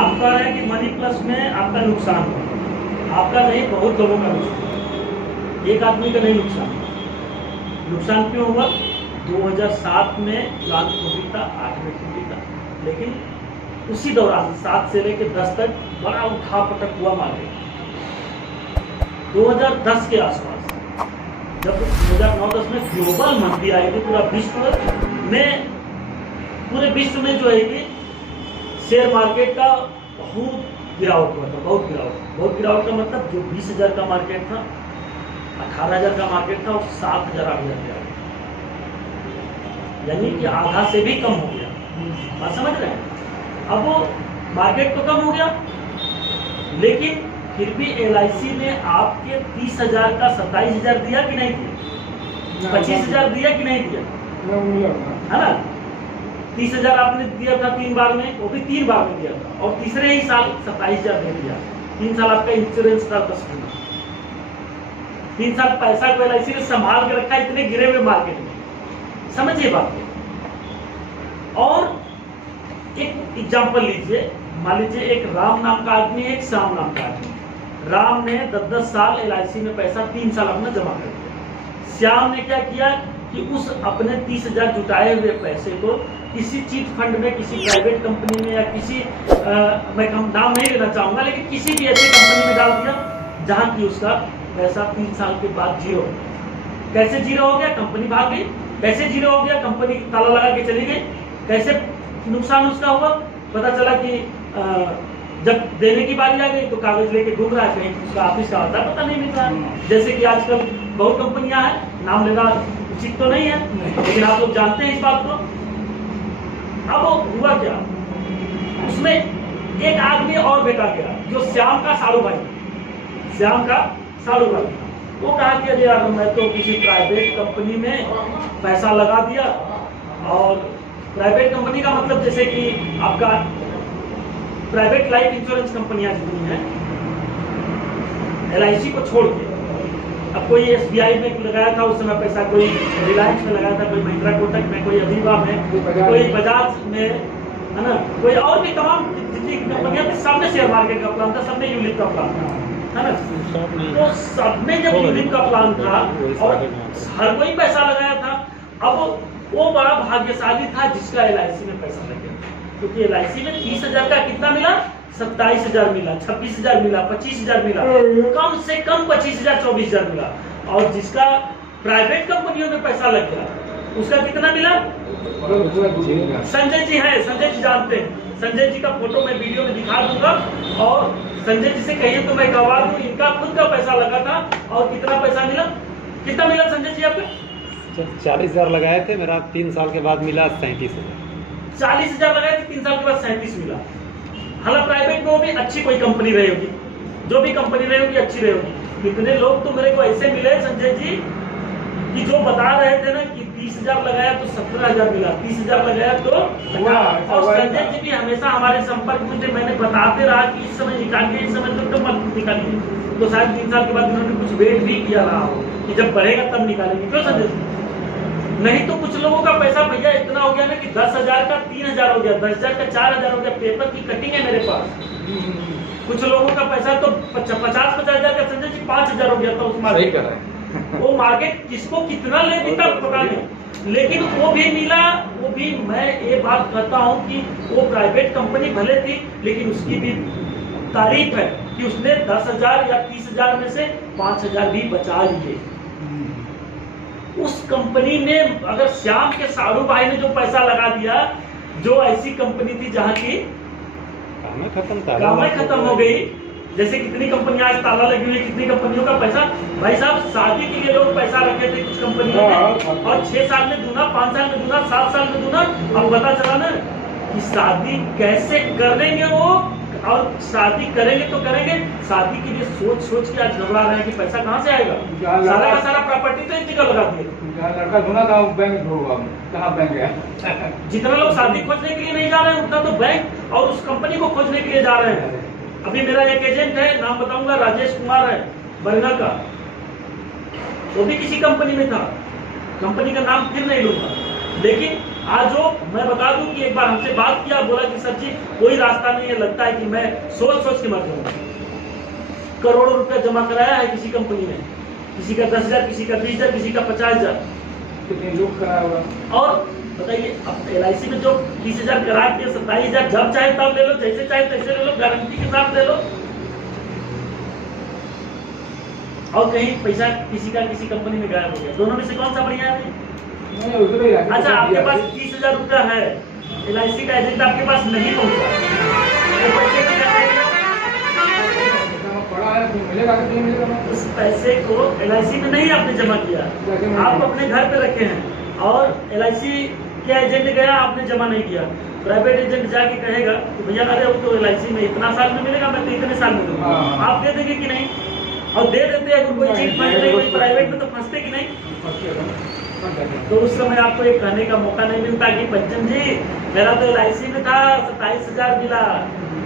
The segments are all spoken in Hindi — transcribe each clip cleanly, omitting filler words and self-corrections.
आप कह रहे हैं कि मनी प्लस में आपका नुकसान हुआ, आपका नहीं, बहुत लोगों का नुकसान, एक आदमी का नहीं नुकसान। नुकसान क्यों हुआ? 2007 में प्लांट टूटी था, 8 में टूटी था, लेकिन उसी दौरान 7 से लेकर 10 तक बड़ा उठापटक हुआ मार्केट। 2010 के आसपास, जब 2009-10 में ग्लोबल मंदी आई थी, पूरे विश्व में जो है कि शेयर मार्केट का बहुत गिरावट हुआ था, बहुत गिरावट का मतलब जो 20,000 का मार्केट था, 18,000 का मार्केट था, और 7,000 8,000 गया, यानी कि आधा से भी कम हो गया। बात समझ रहे हैं? अब वो मार्केट तो कम हो गया, लेकिन फिर भी LIC ने आपके 30,000 का 27,000 दिया कि नहीं दिया? 25,000 दिया कि नहीं दिया? है ना? 30,000 आपने दिया था 3 बार में, वो भी 3 बार में दिया था, और तीसरे ही साल 27,000 दे दिया। 3 साल आपका इंश्योरेंस था, 10 महीना, 3 साल पैसा को LIC ने संभाल के रखा, इतने गिरे हुए मार्केट में। समझिए बात को। और एक एग्जाम्पल लीजिए, मान लीजिए एक राम नाम का आदमी है, एक श्याम नाम का आदमी। राम ने 10-10 साल LIC में पैसा 3 साल अपना जमा कर दिया। श्याम ने क्या किया कि उस अपने 30,000 जुटाए हुए पैसे को किसी चीट फंड में, किसी प्राइवेट कंपनी में, या किसी मैं नाम नहीं लेना चाहूंगा, लेकिन किसी भी ऐसी कंपनी में डाल दिया जहां की उसका पैसा 3 साल के बाद जीरो। कैसे जीरो हो गया? कंपनी भाग गई। कैसे जीरो हो गया? कंपनी ताला लगा के चली गई। कैसे नुकसान उसका हुआ? पता चला कि जब देने की बारी आ गई तो कागज लेके घूम रहा है, कहीं उसका ऑफिस का आता पता नहीं मिल रहा है। जैसे कि आजकल बहुत कंपनियां हैं, नाम लेना उचित तो नहीं है, लेकिन आप लोग जानते हैं इस बात को। अब हुआ क्या, उसमें एक आदमी और बेटा गया, जो श्याम का साड़ू भाई, वो कहा कि अरे यार, मैं तो किसी प्राइवेट कंपनी में पैसा लगा दिया, और प्राइवेट कंपनी का मतलब जैसे कि आपका प्राइवेट लाइफ इंश्योरेंस कंपनियां जितनी हैं, LIC को छोड़ के, अब कोई SBI में लगाया था उस समय पैसा, कोई रिलायंस में लगाया था, कोई महिंद्रा कोटक में, कोई अविवा में, कोई बजाज में, है ना, कोई और भी तमाम जितनी कंपनियां थी, सबने शेयर मार्केट का प्लान था, सबने यूलिप का प्लान था, है ना। तो सबने जब यूलिप का प्लान था और हर कोई पैसा लगाया था, अब वो बड़ा भाग्यशाली था जिसका LIC में पैसा लग गया, क्योंकि LIC में 30,000 का कितना मिला? 27,000 मिला, 26,000 मिला, 25,000 मिला, कम से कम 25,000 24,000 मिला। और जिसका प्राइवेट कंपनियों में पैसा लग गया, उसका कितना मिला? संजय जी हैं, संजय जी जानते हैं, संजय जी का फोटो मैं वीडियो में दिखा दूंगा, और संजय जी से कहिए तो मैं गवा दूं, इनका खुद का पैसा लगा था, और कितना पैसा मिला? कितना मिला संजय जी आपका? 40,000 लगाए थे, मेरा 3 साल के बाद मिला 37,000। 40,000 लगाए थे, 3 साल के बाद 37 मिला। हालांकि प्राइवेट में वो भी अच्छी कोई कंपनी रही होगी, जो भी कंपनी रही होगी अच्छी रही होगी। कितने लोग तो मेरे को ऐसे मिले संजय जी कि जो बता रहे थे ना कि 30,000 लगाया तो 17,000 मिला, 30,000 लगाया तो, और संजय जी भी हमेशा हमारे संपर्क में थे। मैंने बताते रहा कि इस समय निकालिए, इस समय तो मत निकालिए, तो शायद 3 साल के बाद उन्होंने कुछ वेट भी किया रहा हो कि जब बढ़ेगा तब निकालेंगे, क्यों संजय जी? नहीं तो कुछ लोगों का पैसा भैया इतना हो गया ना कि 10,000 का 3,000 हो गया, 10,000 का 4,000 हो गया, पेपर की कटिंग है मेरे पास। कुछ लोगों का पैसा तो 50-50,000 का संजय जी 5,000 हो गया था उस मार्केट। वो मार्केट किसको कितना ले देता पता नहीं, लेकिन वो भी मिला। वो भी मैं ये बात कहता हूँ कि वो प्राइवेट कंपनी भले थी, लेकिन उसकी भी तारीफ है कि उसने 10,000 या 30,000 में से 5,000 भी बचा लिए। उस कंपनी में अगर श्याम के साड़ू भाई ने जो पैसा लगा दिया, जो ऐसी कंपनी थी जहां की काम खत्म हो गई, जैसे कितनी कंपनियां आज ताला लगी हुई, कितनी कंपनियों का पैसा, भाई साहब शादी के लिए लोग पैसा रखे थे कुछ कंपनियों में, और 6 साल में दूना, 5 साल में दूना, 7 साल में दूना। अब पता चला ना कि शादी कैसे कर लेंगे वो, और शादी करेंगे तो करेंगे, शादी के लिए सोच सोच के आज घबरा रहे हैं कि पैसा कहाँ से आएगा। सारा का सारा प्रॉपर्टी तो इतनी का लगा दिया, लड़का ढूंढा था बैंक ढूंढा, कहाँ बैंक गया? जितना लोग शादी खोजने के लिए नहीं जा रहे हैं, उतना तो बैंक और उस कंपनी को खोजने के लिए जा रहे हैं। अभी मेरा एक एजेंट है, नाम बताऊंगा, राजेश कुमार है, बरना का, वो भी किसी कंपनी में था, कंपनी का नाम फिर नहीं लूंगा, लेकिन आज जो मैं बता दूं कि एक बार हमसे बात किया, बोला कि सर जी कोई रास्ता नहीं है, लगता है कि मैं सोच सोच के मर जाऊंगा। करोड़ों रुपया जमा कराया है किसी कंपनी ने, किसी का 10,000, किसी का 20,000, किसी का 50,000। कितने लोग कराया होगा। और बताइए अब LIC में जो 30,000 करा के 27,000 जब चाहे तब ले लो, जैसे चाहे तैसे ले लो, गारंटी के साथ ले लो, और कहीं पैसा किसी का किसी कंपनी में गायब हो गया। दोनों में से कौन सा बढ़िया है? नहीं, उधर ही आके अच्छा, आपके दिया पास है। 30,000 रुपया है, LIC का एजेंट आपके पास नहीं पहुंचा, तो पैसे को क्या करेगा? जमा पड़ा है तो मिलेगा कि नहीं मिलेगा। उस पैसे को LIC में नहीं आपने जमा किया, आप अपने घर पे रखे हैं, और LIC के एजेंट गया, आपने जमा नहीं किया। प्राइवेट एजेंट जाके कहेगा कि भैया अरे वो तो LIC में इतना साल में मिलेगा, मैं तो इतने साल में दूंगा, हाँ। आप दे देंगे कि नहीं? और दे देते हैं, कोई चीज फंस नहीं, कोई प्राइवेट में तो फंसते कि नहीं? तो उस समय आपको एक कहने का मौका नहीं मिलता कि बच्चन जी मेरा तो LIC में था, 27,000 मिला।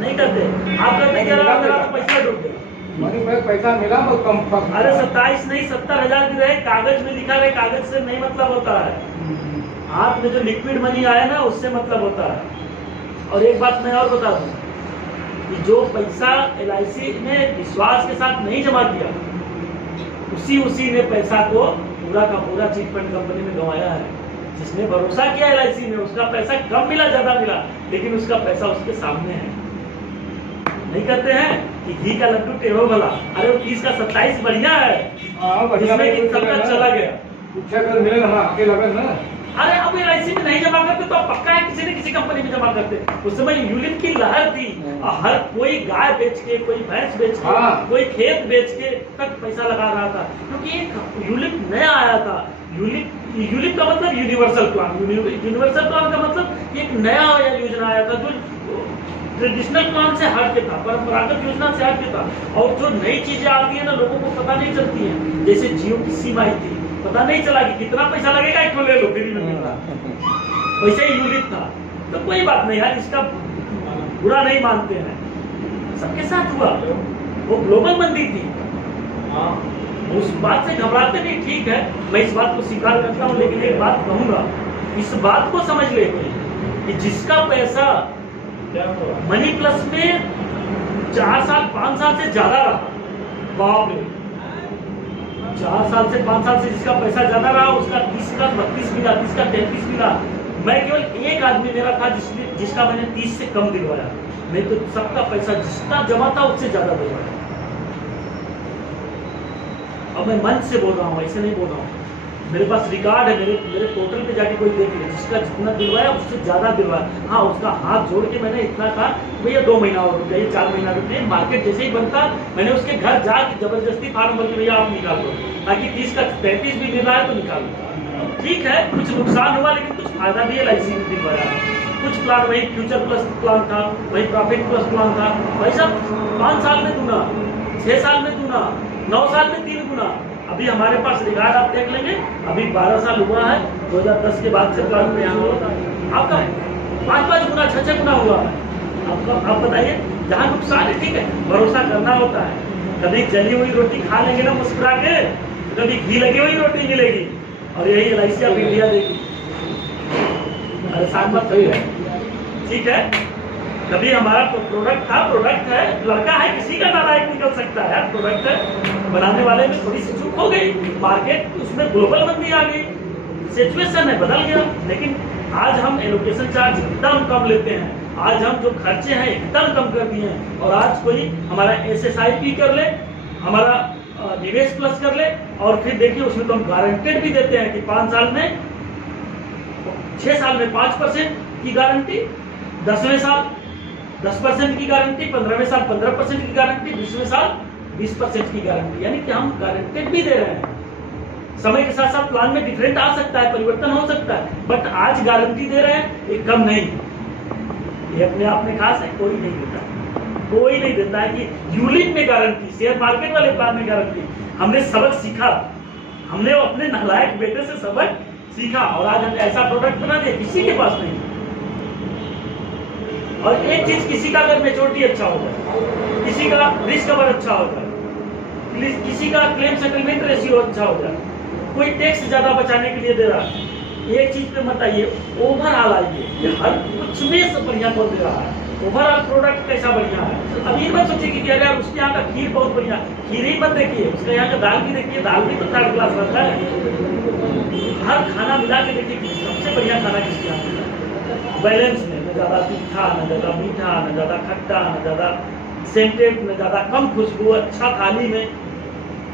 नहीं करते, आप करते क्या? मेरा तो पैसा डूब गया। मनी बैग पैसा मिला तो कम फंस। अरे 27 नहीं 70,000 भी रहे, कागज में लिखा रहे, कागज से नहीं मतलब होता है, हाथ में जो लिक्विड मनी आया ना उससे मतलब होता है। और एक बात मैं और बता दूं कि जो पैसा LIC ने विश्वास के साथ नहीं जमा किया, उसी ने पैसा को पूरा का पूरा चिट फंड कंपनी में गंवाया है। जिसने भरोसा किया LIC में, उसका पैसा कम मिला ज्यादा मिला, लेकिन उसका पैसा उसके सामने है। नहीं करते हैं कि घी का लड्डू टेढ़ो भला, अरे वो 30 का 27 बढ़िया है, हाँ, बढ़िया जिसमें कि सबका चला गया। पूछा कर मिले ना, आके लगे ना। अरे अब LIC में नहीं जमा करते तो पक्का है किसी न किसी कंपनी में जमा करते। उस समय यूलिप की लहर थी, और हर कोई गाय बेच के, कोई भैंस बेच के, हाँ। कोई खेत बेच के तक पैसा लगा रहा था, क्योंकि एक यूलिप नया आया था। यूलिप का मतलब यूनिवर्सल प्लान, यूनिवर्सल प्लान का मतलब एक नया योजना आया था जो ट्रेडिशनल प्लान से हट के था, परंपरागत योजना से हट के था। और जो नई चीजें आती है ना, लोगों को पता नहीं चलती है। जैसे जियो की सिम आई थी, पता नहीं चला कि कितना पैसा लगेगा, एक ले लो फ्री में मिलता। वैसे ही यूलिप था। तो कोई बात नहीं यार, इसका बुरा नहीं मानते हैं, सबके साथ हुआ, वो ग्लोबल मंदी थी, उस बात से घबराते नहीं। ठीक है, मैं इस बात को स्वीकार करता हूँ, लेकिन एक बात कहूंगा, इस बात को समझ ले कि जिसका पैसा मनी प्लस में 4 साल 5 साल से ज्यादा रहा, बाप रे, 4 साल से 5 साल से जिसका पैसा ज्यादा रहा, उसका 30 का 32 मिला, 30 का 33 मिला। मैं केवल एक आदमी मेरा था जिसका मैंने 30 से कम दिलवाया, नहीं तो सबका पैसा जितना जमा था उससे ज्यादा दिलवाया। अब मैं मन से बोल रहा हूँ, ऐसे नहीं बोल रहा हूँ, मेरे पास रिकॉर्ड है, मेरे पोर्टल पे जाके कोई देख ले, जिसका जितना दिलवाया उससे ज्यादा दिलवाया। हाँ, उसका हाथ जोड़ के मैंने इतना कहा भैया 2 महीना और रुक जाइए, 4 महीना रुक जाइए। मार्केट जैसे ही बनता, मैंने उसके घर जाके जबरदस्ती फार्म भर के भैया आप निकाल दो, ताकि 30 का 33 भी मिल रहा है तो निकाल दो। ठीक है, कुछ नुकसान हुआ, लेकिन कुछ फायदा भी LIC ने दिलवाया। कुछ प्लान वही फ्यूचर प्लस प्लान था, वही प्रॉफिट प्लस प्लान था। भाई साहब 5 साल में दूना, 6 साल में दूना, 9 साल में 3 गुना। अभी हमारे पास रिकॉर्ड आप देख लेंगे, अभी 12 साल हुआ है, 2010 के बाद से प्लान में यहाँ हुआ था, आपका 5-5 गुना 6-6 गुना हुआ है। आप बताइए, जहाँ नुकसान है ठीक है, भरोसा करना होता है। कभी जली हुई रोटी खा लेंगे ना मुस्कुरा के, कभी घी लगी हुई रोटी मिलेगी, और यही LIC ऑफ इंडिया देगी। अरे साथ बात सही है, ठीक है। कभी हमारा प्रोडक्ट था, प्रोडक्ट है, लड़का है, किसी का नालायक निकल सकता है, प्रोडक्ट है, बनाने वाले में थोड़ी सी चूक हो गई, मार्केट उसमें ग्लोबल मंदी आ गई, सिचुएशन है, बदल गया। लेकिन आज हम एलोकेशन चार्ज एकदम कम लेते हैं, आज हम जो खर्चे हैं एकदम कम कर दिए हैं। और आज कोई हमारा SSIP कर ले, हमारा निवेश प्लस कर ले, और फिर देखिए उसमें तो हम गारंटेड भी देते हैं कि 5 साल में, 6 साल में 5% की गारंटी, 10वें साल 10% की गारंटी, 15वें साल 15% की गारंटी, 20वें साल 20% की गारंटी। यानी कि हम गारंटेड भी दे रहे हैं। समय के साथ साथ प्लान में डिफरेंट आ सकता है, परिवर्तन हो सकता है, बट आज गारंटी दे रहे हैं, ये कम नहीं, ये अपने आप में खास है, कोई नहीं देता, कोई नहीं देता है कि यूलिप में गारंटी, शेयर मार्केट वाले प्लान में गारंटी। हमने सबक सीखा, हमने अपने नालायक बेटे से सबक सीखा, और आज हम ऐसा प्रोडक्ट बना दिया किसी के पास नहीं। और एक चीज, किसी का अगर मेच्योरिटी अच्छा होगा, किसी का रिस्क कवर अच्छा होगा, किसी का क्लेम सेटलमेंट रेशियो अच्छा होगा, कोई टैक्स ज्यादा बचाने के लिए दे रहा है, एक चीज पे मत आइए, ओवरऑल आइए कि हर कुछ में से बढ़िया कौन दे रहा है, ओवरऑल प्रोडक्ट कैसा बढ़िया है। अब ये मत सोचिए कि अरे यार उसके यहाँ का खीर बहुत बढ़िया, खीर ही मत देखिए, उसके यहाँ का दाल भी देखिए, दाल भी तो थर्ड क्लास रहता है। हर खाना मिला के देखिए कि सबसे बढ़िया खाना किसके यहाँ मिला है, बैलेंस में, न ज़्यादा तीखा, न ज़्यादा मीठा, न ज़्यादा खट्टा, न ज़्यादा सेंटेड, न ज़्यादा कम खुशबू, अच्छा थाली में।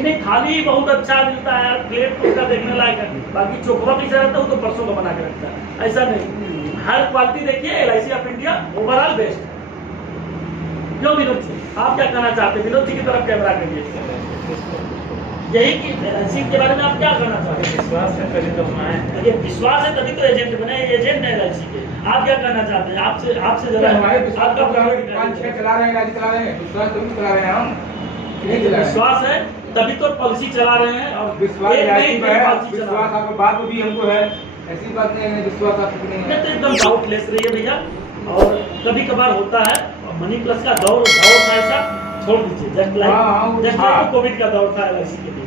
इन्हें थाली बहुत अच्छा मिलता है, प्लेट तो उसका देखने लायक है, बाकी चोखवा पीछे रहता है तो परसों का बना के रखता है, ऐसा नहीं। हर क्वालिटी देखिए, LIC of India overall best है। क्यों विनोद जी, आप क्या कहना चाहते हैं? विनोद जी की तरफ कैमरा करिए, यही कि LIC के बारे में आप क्या कहना चाहते हैं? विश्वास है तभी तो बनाए। ये विश्वास है तभी तो एजेंट बने, एजेंट है LIC के। आप क्या कहना चाहते हैं? आपसे जरा हमारे आपका पाँच छह चला रहे हैं, राज्य चला रहे हैं, विश्वास तो चला रहे हैं हम, नहीं चला रहे हैं। विश्वास है तभी तो पॉलिसी चला रहे हैं, और विश्वास एक नहीं ऐसी कई है, पॉलिसी चला रहे विश्वास हैं। आपको बात भी हमको है, ऐसी बात नहीं है विश्वास आपको नहीं नहीं है। तो एकदम डाउटलेस रहिए भैया, और कभी कभार होता है मनी प्लस का दौर था ऐसा, छोड़ दीजिए, जस्ट हाँ, हाँ, लाइक हाँ। कोविड का दौर था LIC के लिए।